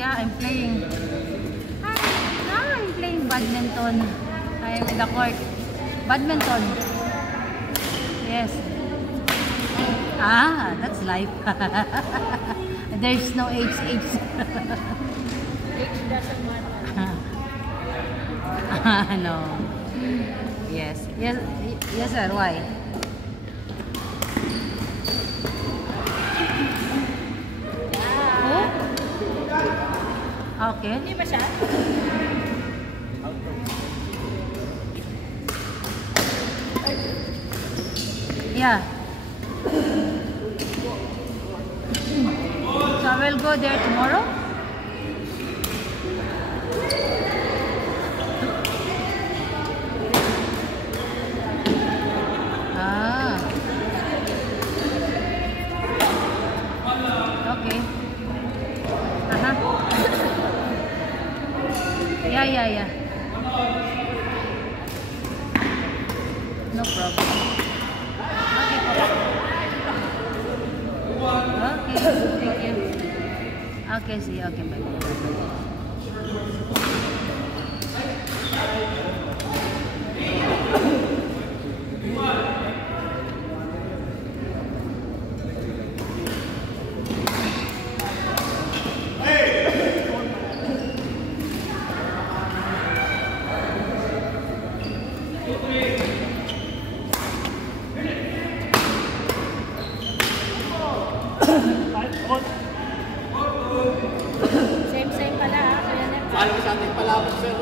yeah, I'm playing. Now I'm playing badminton. I'm in the court. Badminton. Yes. Ah, that's life. There's no age. Age doesn't matter. No. Yes. Yes, sir. Why? Oh? Okay. Hindi ba siya? Yeah. So I will go there tomorrow. Ah. Okay. Yeah. No problem. Okay, thank you. Okay, see you. Okay, bye. Same pala ha. Kaya na. Alam mo sa ating palabas, sir.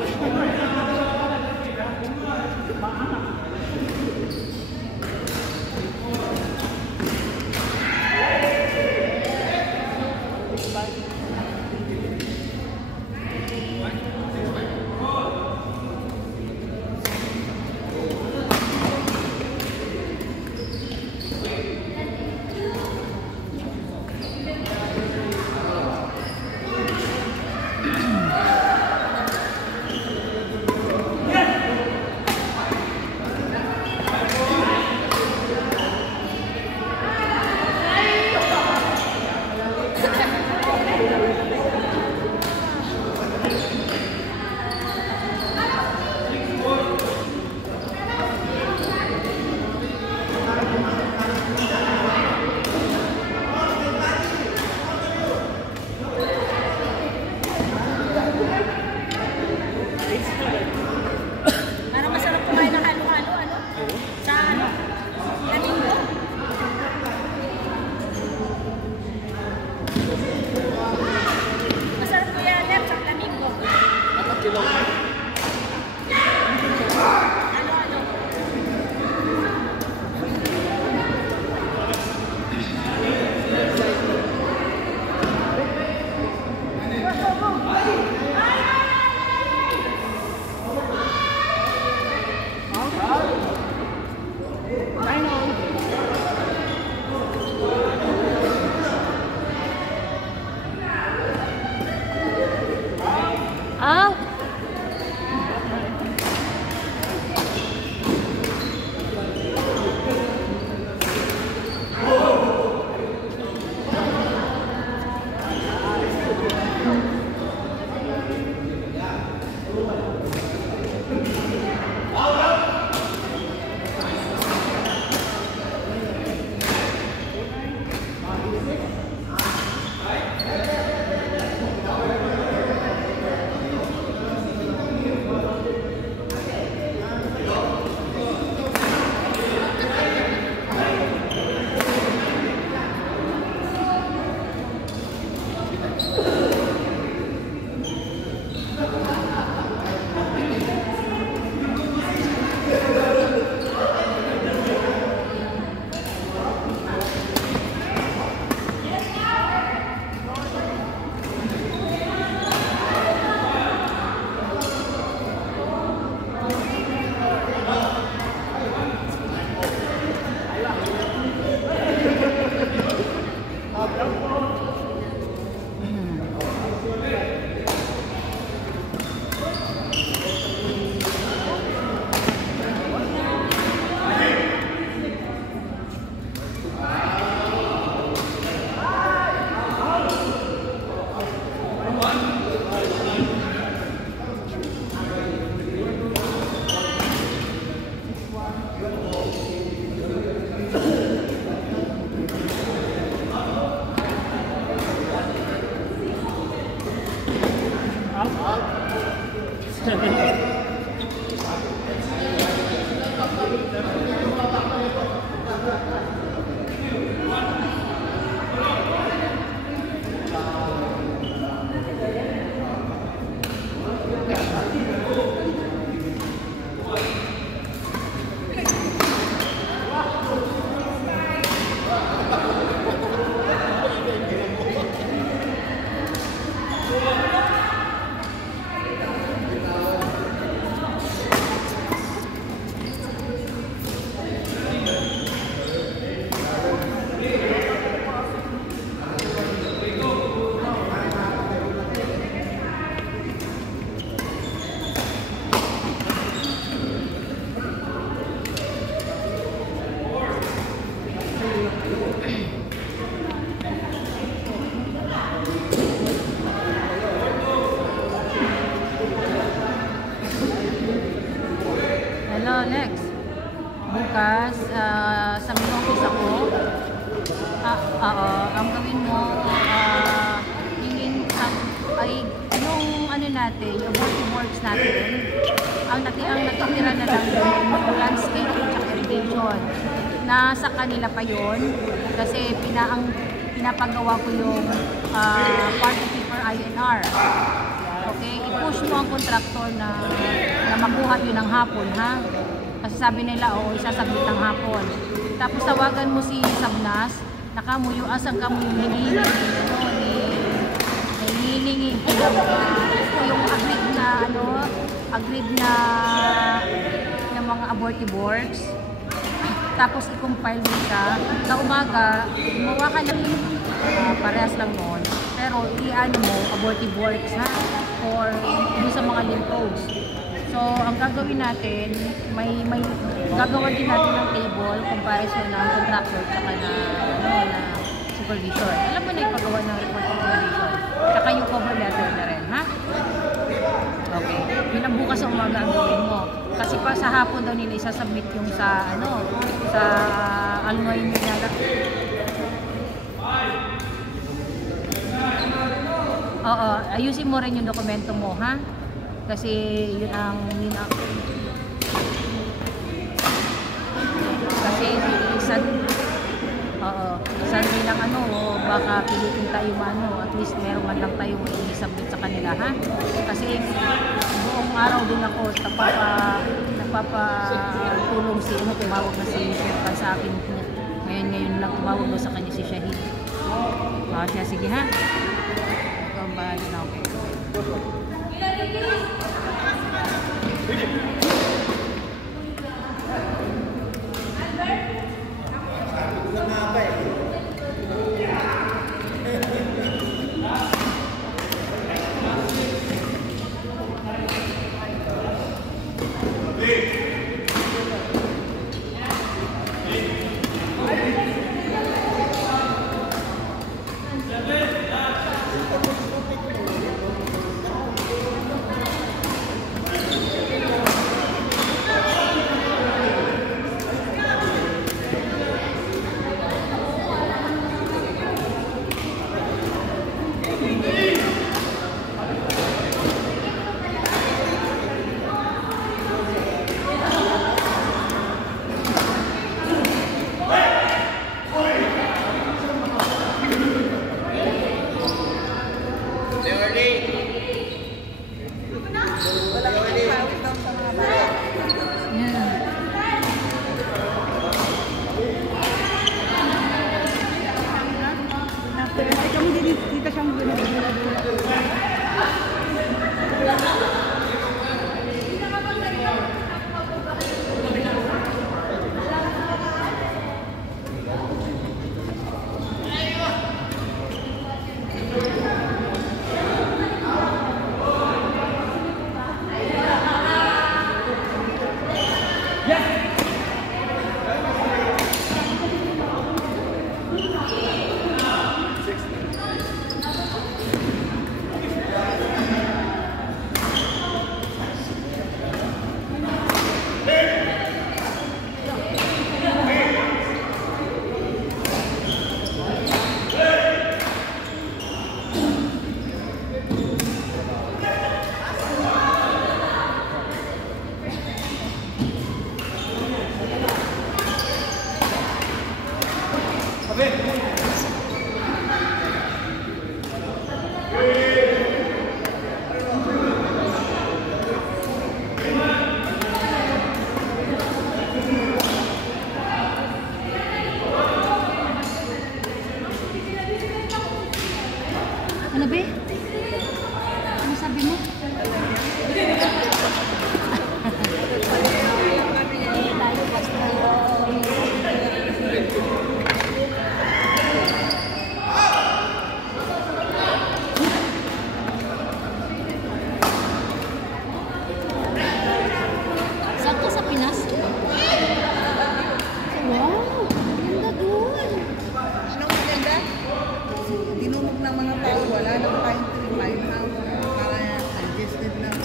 Hello, Lex. Bukas, sa main office ako. Ang gawin mo, ay yung ano natin, yung abortive works natin, ang natitira na lang yung landscape at irrigation. Nasa kanila pa yon kasi pinapagawa ko yung party paper INR. Okay, i-push mo ang contractor na makuha yun ng hapon, ha? Kasi sabi nila, oo, isasabit ng hapon. Tapos tawagan mo si Sabnas, nakamuyo, asang kamuyo, hiningi yung agreed na mga abortive works. Tapos i-compile mo siya. Sa umaga, gumawa ka ng parehas lang noon. Pero i-ano mo, abortive works, ha? Or doon sa mga link codes. So, ang gagawin natin, may gagawin din natin ng table, comparison ng contractor tsaka na supervision. Alam mo na ipagawa ng report supervision. Tsaka yung cover letter na rin, ha? Okay. Yun ang bukas sa umaga ang gawin mo. Kasi pa sa hapon daw nila isasubmit yung sa almoy nila. Oo, ayusin mo rin yung dokumento mo, ha? Kasi yun ang kasi Sunday lang baka pilitin tayo at least meron man lang tayo i-submit sa kanila, ha? Kasi buong araw din ako nagpapatulong tumawag na si Chef sa akin. Ngayon lang tumawag mo sa kanya si Shahid. Siya, sige, ha? Ikaw ba na okay? be? Ano sabi mo? Tayo basta. Saan ka sa Pinas? Wow! Ganda doon! Anong maganda? Dinumog ng mga tao, wala nang time to remind now para adjusted lang.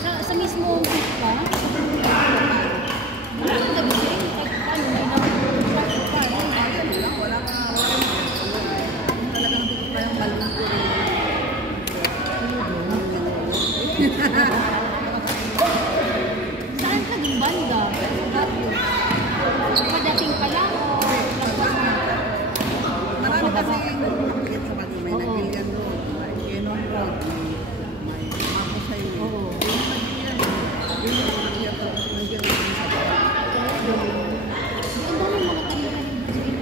Sa mismo beach pa? Ano ang gabi din? Kahit paano, may nag-traffic pa. Wala ka talagang hindi kayang malungkot. Saan ka din banda? Baguio. Padating pa lang o lagpas na? Marami kasi ulit sa Baguio. May Oo. Nagilian Road, may Kenon Road, may Marcos Highway. Oo. Yung Nagilian Road, yung Nagilian Road, nandiyan din sa Baguio. Ang dami mga talihan ng Brazil.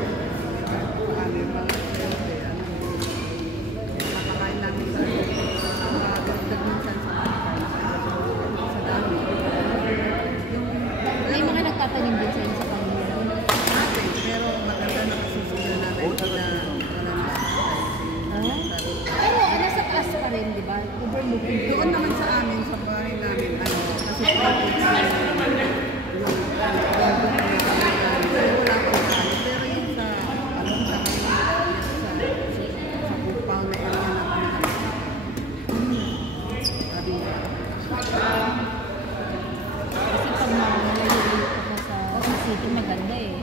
Ano yung mga swerte, nakakain namin sa dagdag minsan sa dami. May mga nagtatanim din sa inyo sa kanila. Natin, pero maganda na kasusunod natin wala Pero nasa taas pa rin, di ba? Overlooking. doon naman sa amin, sa bahay namin, kasi private wala pang kami. Pero yung sa, sa Kupang na area na kami sabi niya, Kasi pag malayo ka pa sa city, maganda eh.